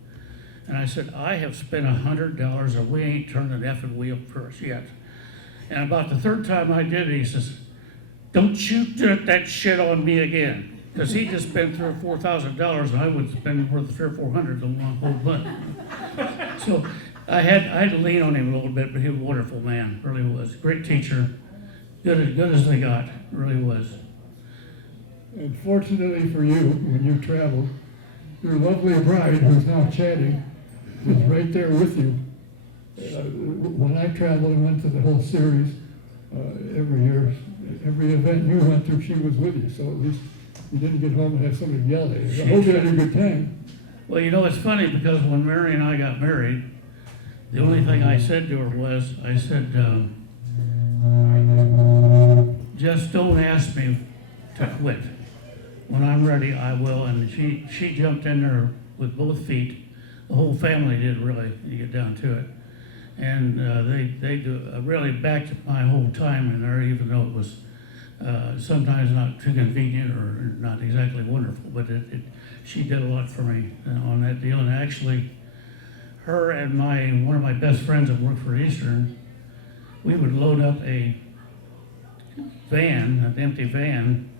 And I said, I have spent $100 and we ain't turned an effing wheel for us yet. And about the 3rd time I did it, he says, don't you do that shit on me again. Because he just spent $3,000 or $4,000 and I would spend more than $300 or $400 the whole month. So I had to lean on him a little bit, but he was a wonderful man, really was. Great teacher, good as they got, really was. And fortunately for you, when you traveled, your lovely bride, who's now chatting, was right there with you. When I traveled and went to the whole series, every year, every event you went to, she was with you. So at least you didn't get home and have somebody yell at you. I hope you had a good time. Well, you know, it's funny because when Mary and I got married, the only thing I said to her was, I said, just don't ask me to quit. When I'm ready, I will. And she jumped in there with both feet. The whole family did, really, you get down to it. And they really backed my whole time in there, even though it was sometimes not too convenient or not exactly wonderful. But she did a lot for me on that deal. And actually, her and one of my best friends that worked for Eastern, we would load up a van, an empty van,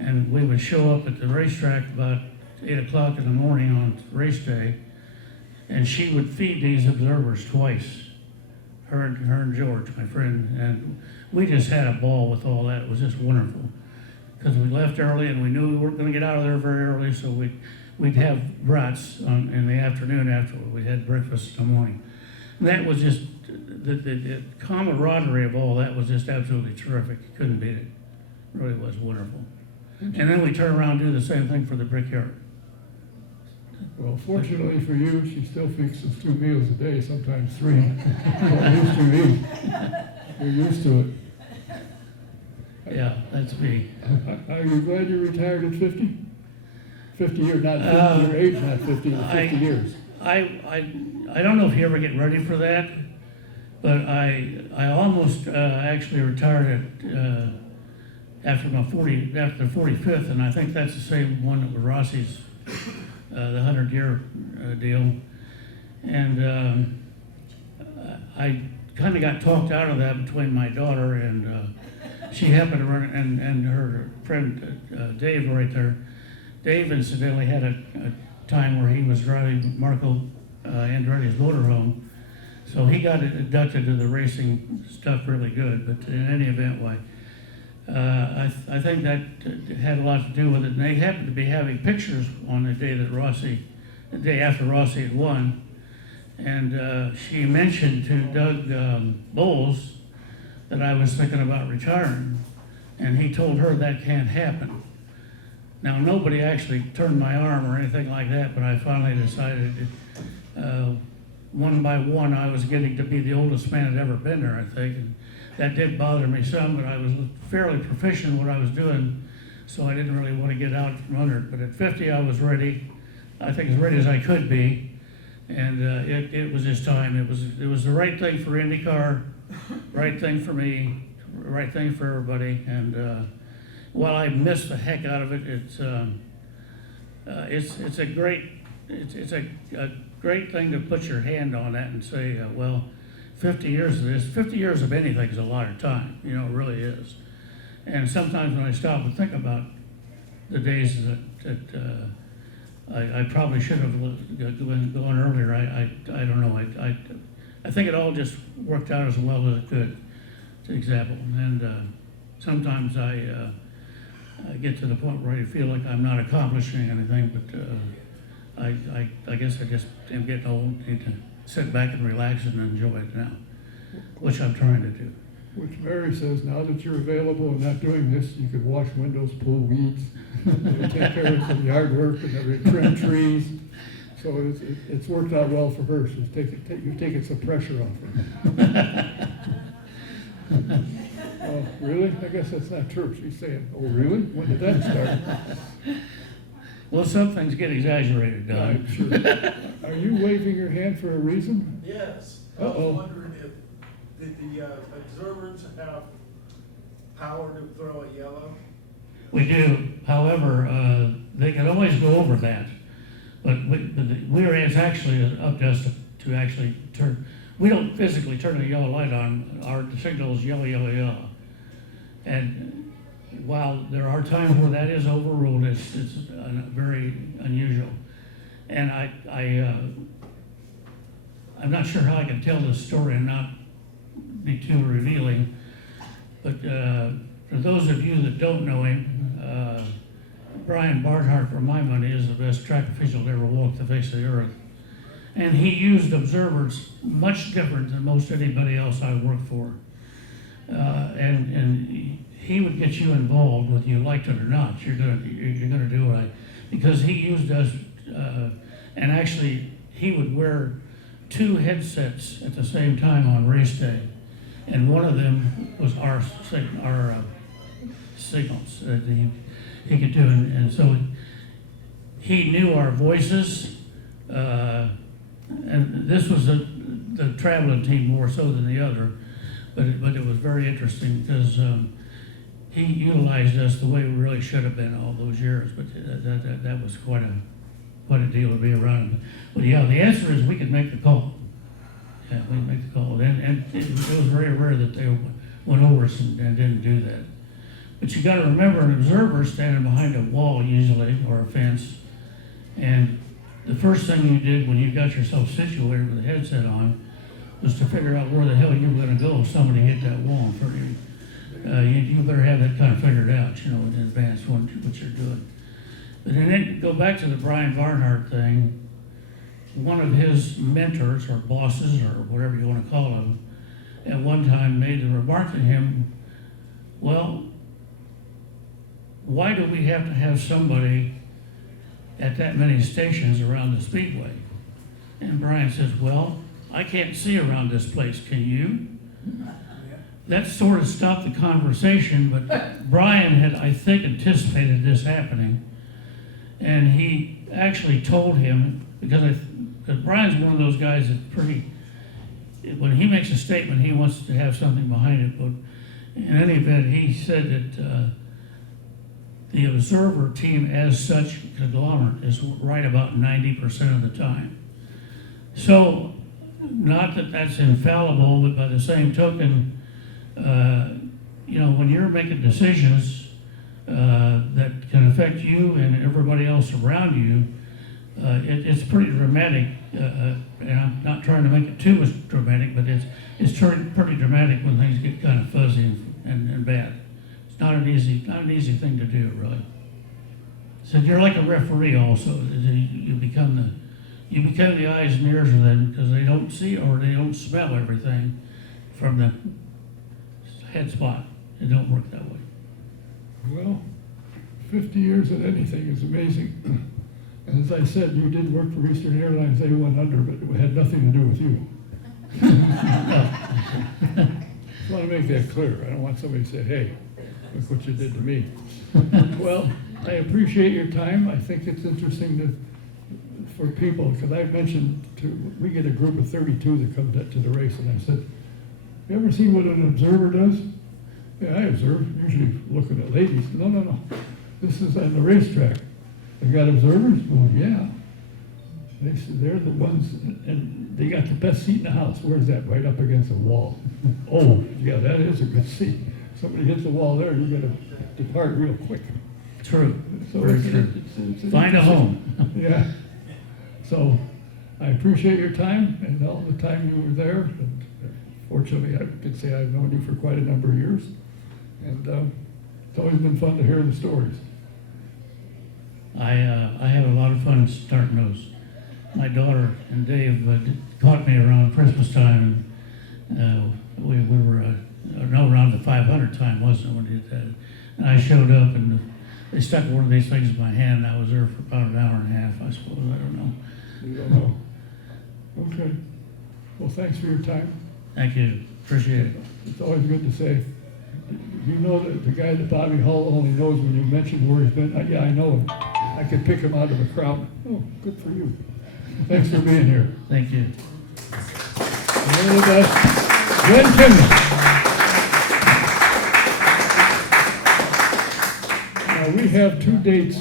and we would show up at the racetrack about 8 o'clock in the morning on race day, and she would feed these observers twice, her and George, my friend, and we just had a ball with all that. It was just wonderful, because we left early and we knew we weren't going to get out of there very early, so we'd have brats in the afternoon after we had breakfast in the morning. And that was just, the camaraderie of all that was just absolutely terrific. You couldn't beat it. It really was wonderful. And then we turn around and do the same thing for the brickyard. Well, fortunately for you, she still fixes 2 meals a day, sometimes 3. At least you eat. You're used to it. Yeah, that's me. Are you glad you retired at 50? 50 years, not 50, your age, not 50, 50 years. I don't know if you ever get ready for that, but I almost actually retired after the 45th, and I think that's the same one that was Rossi's the 100-year deal. And I kind of got talked out of that between my daughter and she happened to run, and her friend Dave right there. Dave incidentally had a time where he was driving Marco Andretti's motorhome. So he got inducted to the racing stuff really good, but in any event, I think that had a lot to do with it. And they happened to be having pictures on the day that the day after Rossi had won. And she mentioned to Doug Bowles that I was thinking about retiring. And he told her that can't happen. Now, nobody actually turned my arm or anything like that, but I finally decided one by one, I was getting to be the oldest man that ever been there, I think. And that did bother me some, but I was fairly proficient in what I was doing, so I didn't really want to get out from under it. But at 50, I was ready, I think as ready as I could be. And it was just time. It was the right thing for IndyCar, right thing for me, right thing for everybody. And while I missed the heck out of it, it's a great thing to put your hand on that and say, well, 50 years of this, 50 years of anything is a lot of time. You know, it really is. And sometimes when I stop and think about the days that I probably should have been going earlier. I don't know. I think it all just worked out as well as it could, to example. And sometimes I get to the point where I feel like I'm not accomplishing anything, but I guess I just am getting old, need to sit back and relax and enjoy it now, which I'm trying to do. Which Mary says, now that you're available and not doing this, you could wash windows, pull weeds, take care of some yard work and everything, trim trees. So it's worked out well for her. She's you've taken some pressure off her. Oh, really? I guess that's not true. She's saying, oh, really? When did that start? Well, some things get exaggerated, Don. I'm sure. Are you waving your hand for a reason? Yes, I Uh-oh. was wondering did the observers have power to throw a yellow? We do. However, they can always go over that. But it's actually up to us to actually turn. We don't physically turn the yellow light on. Our signal is yellow, yellow, yellow. And while there are times where that is overruled, it's very unusual. And I'm not sure how I can tell this story and not be too revealing. But for those of you that don't know him, Brian Barnhart, for my money, is the best track official that ever walked the face of the earth. And he used observers much different than most anybody else I've worked for. And he would get you involved whether you liked it or not. You're gonna do it, because he used us. And actually, he would wear 2 headsets at the same time on race day, and one of them was our signals that he could do, and so he knew our voices. And this was the traveling team more so than the other, but it was very interesting because he utilized us the way we really should have been all those years. But that was quite a deal to be around him. But yeah, the answer is we could make the call. Yeah, we could make the call, and it was very rare that they went over us and didn't do that. But you got to remember, an observer standing behind a wall usually, or a fence, and the first thing you did when you got yourself situated with a headset on was to figure out where the hell you were going to go if somebody hit that wall in front of you. You better have that kind of figured out, in advance what you're doing. But then go back to the Brian Barnhart thing. One of his mentors or bosses or whatever you want to call him, at one time made the remark to him, well, why do we have to have somebody at that many stations around the speedway? And Brian says, well, I can't see around this place, can you? That sort of stopped the conversation, but Brian had, I think, anticipated this happening. And he actually told him, because Brian's one of those guys that when he makes a statement, he wants to have something behind it. But in any event, he said that the observer team as such conglomerate is right about 90% of the time. So, not that that's infallible, but by the same token, you know, when you're making decisions that can affect you and everybody else around you, it's pretty dramatic. And I'm not trying to make it too much dramatic, but it's pretty dramatic when things get kind of fuzzy and bad. It's not an easy thing to do, really. So you're like a referee also. You become the eyes and ears of them because they don't see or they don't smell everything from the head spot. It don't work that way. Well, 50 years at anything is amazing. And as I said, you did work for Eastern Airlines. They went under, but it had nothing to do with you. I want to make that clear. I don't want somebody to say, hey, look what you did to me. Well, I appreciate your time. I think it's interesting for people, because I mentioned we get a group of 32 that comes to the race, and I said, you ever seen what an observer does? Yeah, I observe, usually looking at ladies. No. This is on the racetrack. They got observers? Well, yeah. They said they're the ones, and they got the best seat in the house. Where's that? Right up against the wall. Oh, yeah, that is a good seat. Somebody hits the wall there, you're gonna depart real quick. True. So Very it's true. Find a home. Yeah. So I appreciate your time and all the time you were there. And fortunately, I could say I've known you for quite a number of years. And it's always been fun to hear the stories. I have a lot of fun starting those. My daughter and Dave caught me around Christmas time, and we were around the 500 time, wasn't it, when we did that? And I showed up, and they stuck one of these things in my hand, and I was there for about an hour and a half, I suppose. I don't know. You don't know. Okay. Well, thanks for your time. Thank you. Appreciate it. It's always good to say, you know that the guy that Bobby Hull only knows when you mention where he's been. Yeah, I know him. I could pick him out of a crowd. Oh, good for you. Thanks for being here. Thank you. One of the best, Glenn Timmis. Now, we have 2 dates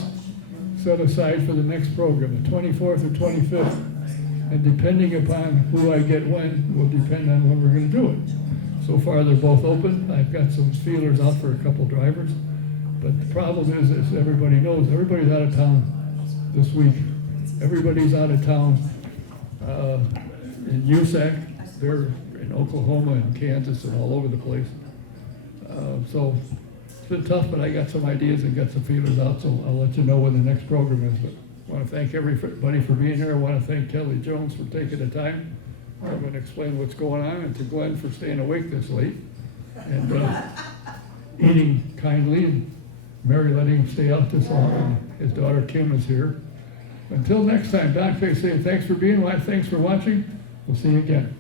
set aside for the next program, the 24th or 25th. And depending upon who I get when will depend on when we're going to do it. So far, they're both open. I've got some feelers out for a couple drivers. But the problem is, as everybody knows, everybody's out of town this week. Everybody's out of town in USAC. They're in Oklahoma and Kansas and all over the place. So it's been tough, but I got some ideas and got some feelers out, so I'll let you know when the next program is. But I want to thank everybody for being here. I want to thank Kelly Jones for taking the time. I'm going to explain what's going on, and to Glenn for staying awake this late and eating kindly, and Mary letting him stay out this long, and his daughter Kim is here. Until next time, Don Fay saying thanks for being here, thanks for watching. We'll see you again.